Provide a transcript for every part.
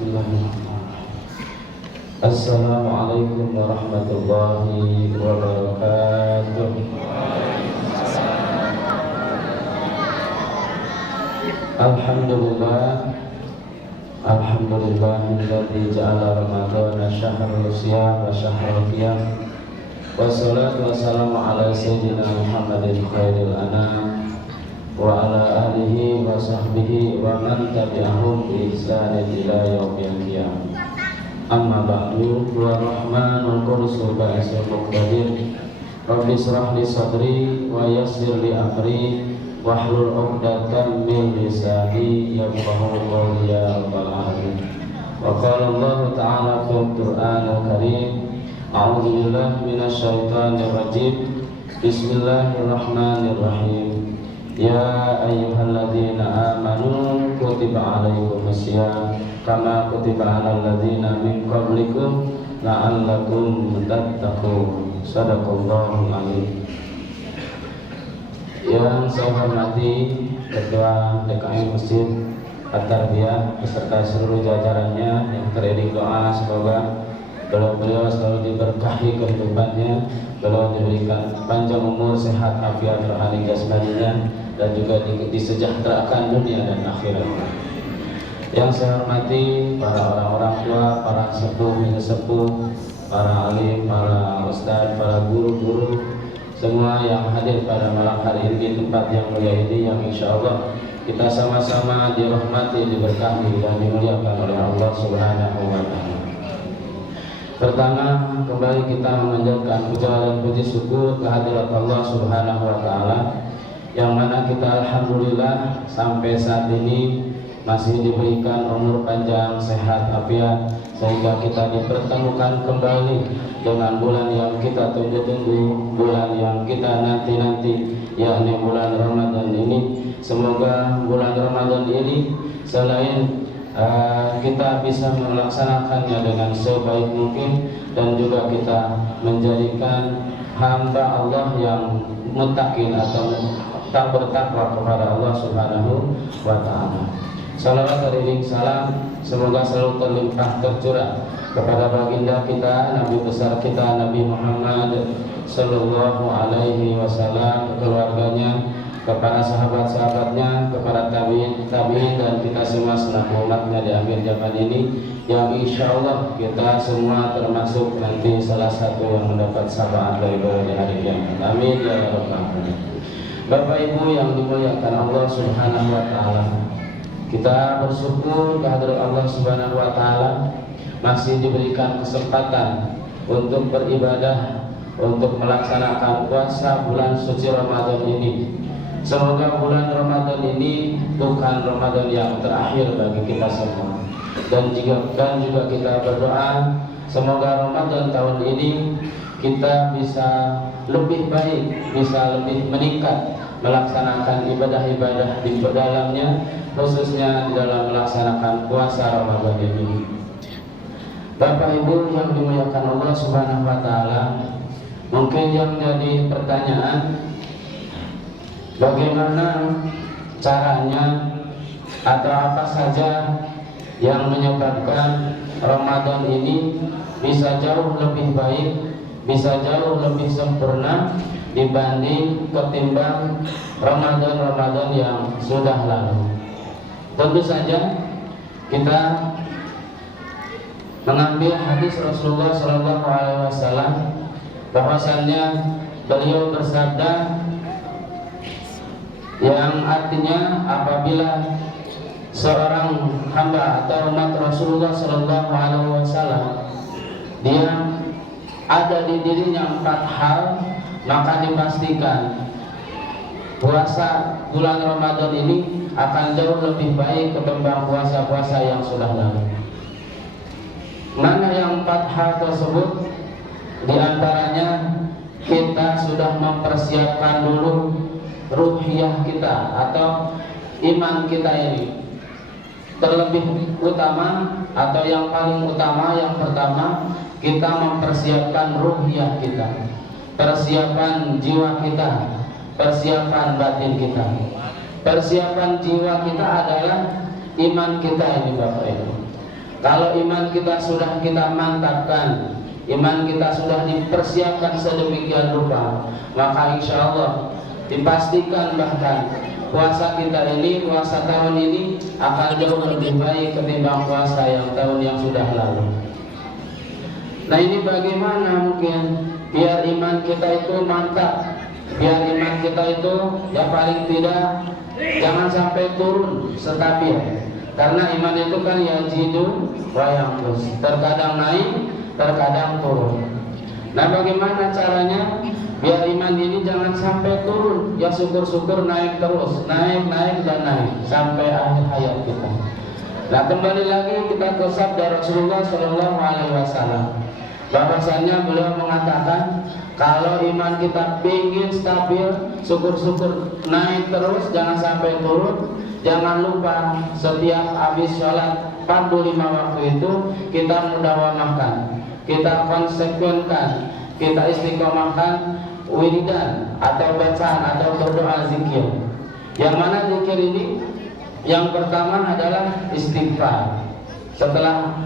Bismillahirrahmanirrahim. Assalamualaikum warahmatullahi wabarakatuh. Alhamdulillah, alhamdulillahilladzi ja'ala ramadhana syahrul siyam wa syahrul qiyam. Wassalatu wassalamu ala sayyidina Muhammadin khairil anam wa ala alihi wa sahbihi wa man tabi'ahum bi ihsanin ila yaumil qiyamah. Amma ba'du, wa rahmanul qudus ba'isul muqtadir. Rabbi israh li sadri wa yassir li amri wahlul 'uqdatam min lisani yafqahu qawli ya rabbal alamin. Wa qala Allah ta'ala fil Qur'anil Karim, a'udzu billahi minasy syaithanir rajim. Bismillahirrahmanirrahim. Ya ayyuhalladzina amanu kutiba 'alaikumusiyam kama kutiba 'alal ladzina min qablikum la'allakum tattaqun. Shadaqallahul azim. Yang saya hormati Ketua DKM Masjid At-Tarbiyah beserta seluruh jajarannya, yang teriring doa semoga beliau selalu diberkahi kehidupannya, beliau diberikan panjang umur, sehat, afiat rohani jasmaninya, dan juga disejahterakan dunia dan akhirat. Yang saya hormati para orang-orang tua, para sepuh, sepuh, para alim, para ustadz, para guru-guru, semua yang hadir pada malam hari ini di tempat yang mulia ini, yang insya Allah kita sama-sama dirahmati, diberkahi, dan dimuliakan oleh Allah Subhanahu wa Ta'ala. Pertama, kembali kita memanjatkan puja dan puji syukur kehadirat Allah Subhanahu wa Ta'ala, yang mana kita alhamdulillah sampai saat ini masih diberikan umur panjang, sehat, afiat, sehingga kita dipertemukan kembali dengan bulan yang kita tunggu-tunggu, bulan yang kita nanti-nanti, yakni bulan Ramadan ini. Semoga bulan Ramadan ini selain kita bisa melaksanakannya dengan sebaik mungkin, dan juga kita menjadikan hamba Allah yang muttaqin atau tak bertakwa kepada Allah Subhanahu wa Ta'ala. Salawat teriring salam semoga selalu terlimpah tercurah kepada baginda kita, Nabi besar kita, Nabi Muhammad sallallahu alaihi wasallam, keluarganya, kepada sahabat-sahabatnya, kepada tabi'in, dan kita semua selaku umatnya di akhir zaman ini, yang insya Allah kita semua termasuk nanti salah satu yang mendapat syafaat dari beliau di hari kiamat. Amin ya rabbal alamin. Bapak Ibu yang dimuliakan Allah Subhanahu wa Ta'ala, kita bersyukur kehadirat Allah Subhanahu wa Ta'ala masih diberikan kesempatan untuk beribadah, untuk melaksanakan puasa bulan suci Ramadan ini. Semoga bulan Ramadan ini bukan Ramadan yang terakhir bagi kita semua, dan juga kita berdoa semoga Ramadan tahun ini kita bisa lebih baik, bisa lebih meningkat melaksanakan ibadah-ibadah di dalamnya, khususnya di dalam melaksanakan puasa Ramadan ini. Bapak Ibu yang dimuliakan Allah Subhanahu wa Ta'ala, mungkin yang jadi pertanyaan, bagaimana caranya atau apa saja yang menyebabkan Ramadan ini bisa jauh lebih baik, bisa jauh lebih sempurna ketimbang Ramadan yang sudah lalu. Tentu saja kita mengambil hadis Rasulullah SAW, bahwasannya beliau bersabda, yang artinya apabila seorang hamba atau umat Rasulullah SAW dia ada di dirinya 4 hal, maka dipastikan puasa bulan Ramadan ini akan jauh lebih baik ketimbang puasa-puasa yang sudah lalu. Mana yang 4 hal tersebut? Di antaranya kita sudah mempersiapkan dulu ruhiyah kita atau iman kita ini. Terlebih utama atau yang paling utama, yang pertama, kita mempersiapkan ruhiyah kita, persiapan jiwa kita, persiapan batin kita. Persiapan jiwa kita adalah iman kita ini, Bapak Ibu. Kalau iman kita sudah kita mantapkan, iman kita sudah dipersiapkan sedemikian rupa, maka insya Allah dipastikan bahkan puasa kita ini, puasa tahun ini akan jauh lebih baik ketimbang puasa yang tahun yang sudah lalu. Nah, ini bagaimana mungkin biar iman kita itu mantap, biar iman kita itu ya paling tidak jangan sampai turun, stabil. Karena iman itu kan yajidu wa yanqus, terkadang naik, terkadang turun. Nah, bagaimana caranya biar iman ini jangan sampai turun? Ya syukur-syukur naik terus, naik dan naik sampai akhir hayat kita. Nah, kembali lagi kita ke sabda Rasulullah SAW. Bahwasanya beliau mengatakan kalau iman kita ingin stabil, syukur-syukur naik terus, jangan sampai turun. Jangan lupa setiap habis sholat 45 waktu itu kita mudawamahkan, kita konsekuenkan, kita istiqomahkan wiridan atau bacaan atau berdoa zikir. Yang mana zikir ini? Yang pertama adalah istighfar. Setelah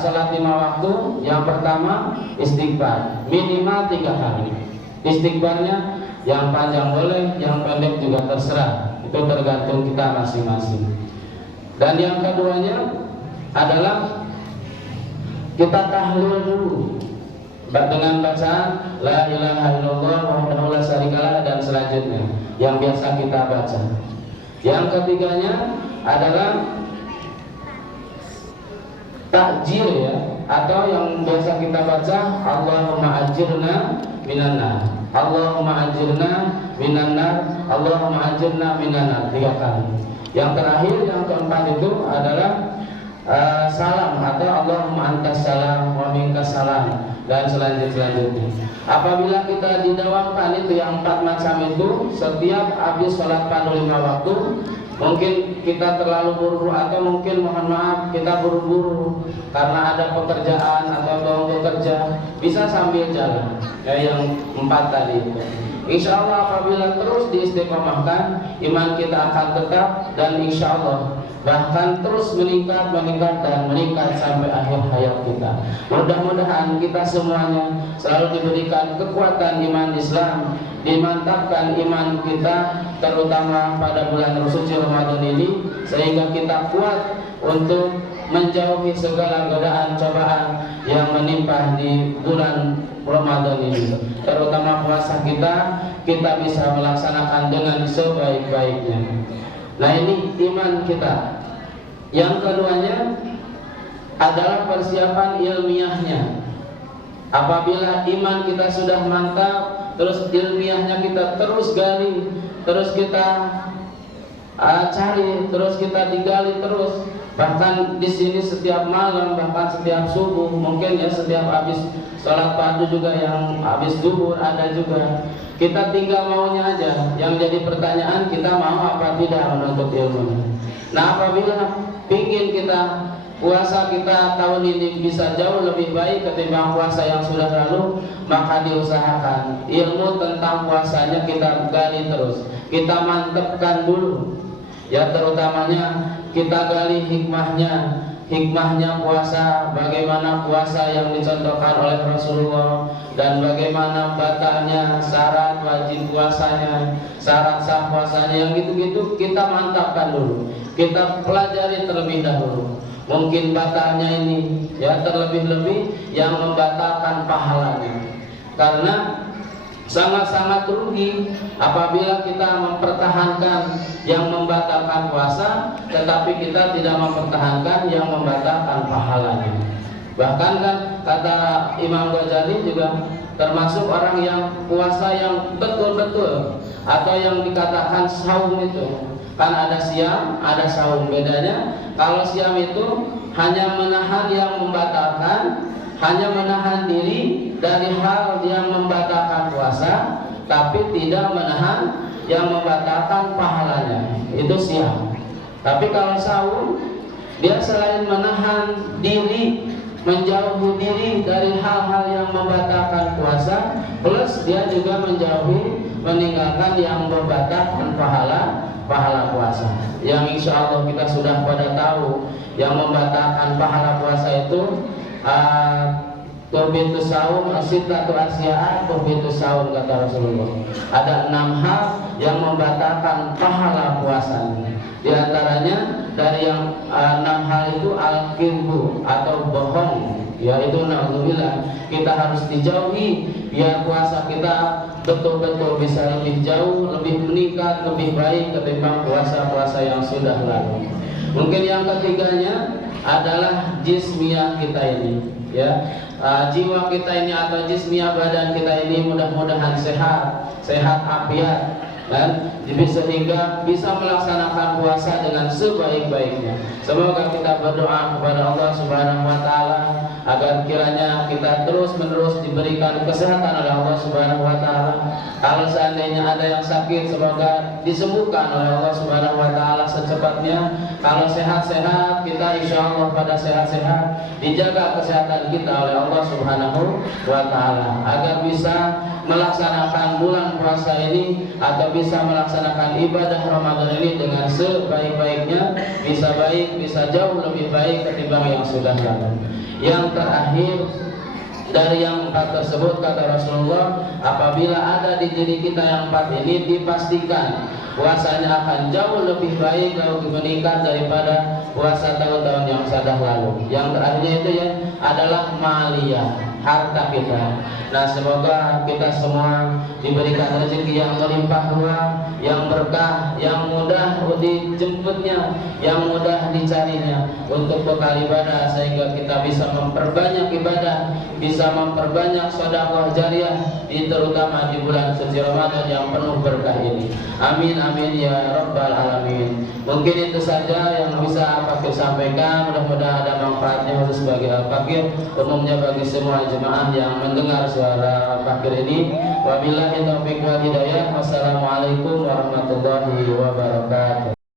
sholat 5 waktu, yang pertama istighfar minimal 3 kali. Istighfarnya yang panjang boleh, yang pendek juga terserah. Itu tergantung kita masing-masing. Dan yang keduanya adalah kita tahlil dulu dengan bacaan la ilaha illallah wahdahu la syarikalah dan selanjutnya yang biasa kita baca. Yang ketiganya adalah takjil ya, atau yang biasa kita baca Allahumma ajirna minan nar, Allahumma ajirna minan nar, Allahumma ajirna minan nar 3 kali. Yang terakhir, yang keempat itu adalah salam atau Allahumma antas salam wa minkas salam dan selanjutnya. Apabila kita didawamkan itu yang 4 macam itu setiap habis sholat 45 waktu, mungkin kita terlalu buru-buru atau mungkin mohon maaf kita buru-buru karena ada pekerjaan atau mau bekerja, bisa sambil jalan ya, yang 4 tadi itu. Insya Allah apabila terus diistiqomahkan, iman kita akan tetap dan insya Allah bahkan terus meningkat dan meningkat sampai akhir hayat kita. Mudah-mudahan kita semuanya selalu diberikan kekuatan iman Islam, dimantapkan iman kita terutama pada bulan suci Ramadan ini, sehingga kita kuat untuk menjauhi segala godaan cobaan yang menimpa di bulan Ramadan ini. Terutama puasa kita bisa melaksanakan dengan sebaik-baiknya. Nah, ini iman kita. Yang keduanya adalah persiapan ilmiahnya. Apabila iman kita sudah mantap, terus ilmiahnya kita terus gali, terus kita cari, terus kita digali terus. Bahkan di sini setiap malam, bahkan setiap subuh, mungkin ya setiap habis sholat fardu juga, yang habis zuhur ada juga. Kita tinggal maunya aja. Yang jadi pertanyaan, kita mau apa tidak menuntut ilmu. Nah, apabila pingin kita puasa kita tahun ini bisa jauh lebih baik ketimbang puasa yang sudah lalu, maka diusahakan ilmu tentang puasanya kita gali terus, kita mantapkan dulu ya, terutamanya kita gali hikmahnya puasa, bagaimana puasa yang dicontohkan oleh Rasulullah, dan bagaimana batalnya, syarat wajib puasanya, syarat sah puasanya, yang gitu-gitu kita mantapkan dulu, kita pelajari terlebih dahulu. Mungkin batalnya ini ya terlebih-lebih yang membatalkan pahalanya, karena sangat-sangat rugi apabila kita mempertahankan yang membatalkan puasa, tetapi kita tidak mempertahankan yang membatalkan pahalanya. Bahkan kan kata Imam Ghazali juga termasuk orang yang puasa yang betul-betul, atau yang dikatakan saum itu. Kan ada siam, ada saum. Bedanya kalau siam itu hanya menahan yang membatalkan, hanya menahan diri dari hal yang membatalkan puasa, tapi tidak menahan yang membatalkan pahalanya. Itu siam. Tapi kalau saum, dia selain menahan diri, menjauhi diri dari hal-hal yang membatalkan puasa, plus dia juga menjauhi, meninggalkan yang membatalkan pahala pahala puasa. Yang insya Allah kita sudah pada tahu yang membatalkan pahala puasa itu turbitus saum asitatu asya'an turbitus saum kata Rasulullah. Ada 6 hal yang membatalkan pahala puasa. Di antaranya dari yang 6 hal itu al-kidbu atau bohong, yaitu naudzubillah, kita harus dijauhi biar puasa kita betul-betul bisa lebih jauh, lebih meningkat, lebih baik ketimbang puasa-puasa yang sudah lalu. Mungkin yang ketiganya adalah jismiyah kita ini, ya. Jiwa kita ini atau jismiyah badan kita ini mudah-mudahan sehat afiat, dan sehingga bisa melaksanakan puasa dengan sebaik-baiknya. Semoga kita berdoa kepada Allah Subhanahu wa taala agar kiranya kita terus-menerus diberikan kesehatan oleh Allah Subhanahu wa taala. Kalau seandainya ada yang sakit, semoga disembuhkan oleh Allah Subhanahu wa taala secepatnya. Kalau sehat-sehat, kita insya Allah pada sehat-sehat dijaga kesehatan kita oleh Allah Subhanahu wa taala agar bisa melaksanakan bulan puasa ini atau bisa melaksanakan ibadah Ramadan ini dengan sebaik-baiknya, bisa baik, bisa jauh lebih baik ketimbang yang sudah lalu. Yang terakhir dari yang 4 tersebut kata Rasulullah, apabila ada di diri kita yang 4 ini, dipastikan puasanya akan jauh lebih baik, jauh lebih meningkat daripada puasa tahun-tahun yang sudah lalu. Yang terakhirnya itu ya adalah maliyah, harta kita. Nah, semoga kita semua diberikan rezeki yang melimpah ruah, yang berkah, yang mudah dijemputnya, yang mudah dicarinya untuk bekal ibadah, sehingga kita bisa memperbanyak ibadah, bisa memperbanyak sedekah jariah, terutama di bulan suci Ramadan yang penuh berkah ini. Amin amin ya rabbal alamin. Mungkin itu saja yang bisa Al-Fakir sampaikan. Mudah-mudahan ada manfaatnya khusus bagi Al-Fakir, umumnya bagi semua jemaah yang mendengar suara Al-Fakir ini. Wabillahi taufiq wal hidayah. Wassalamualaikum warahmatullahi wabarakatuh.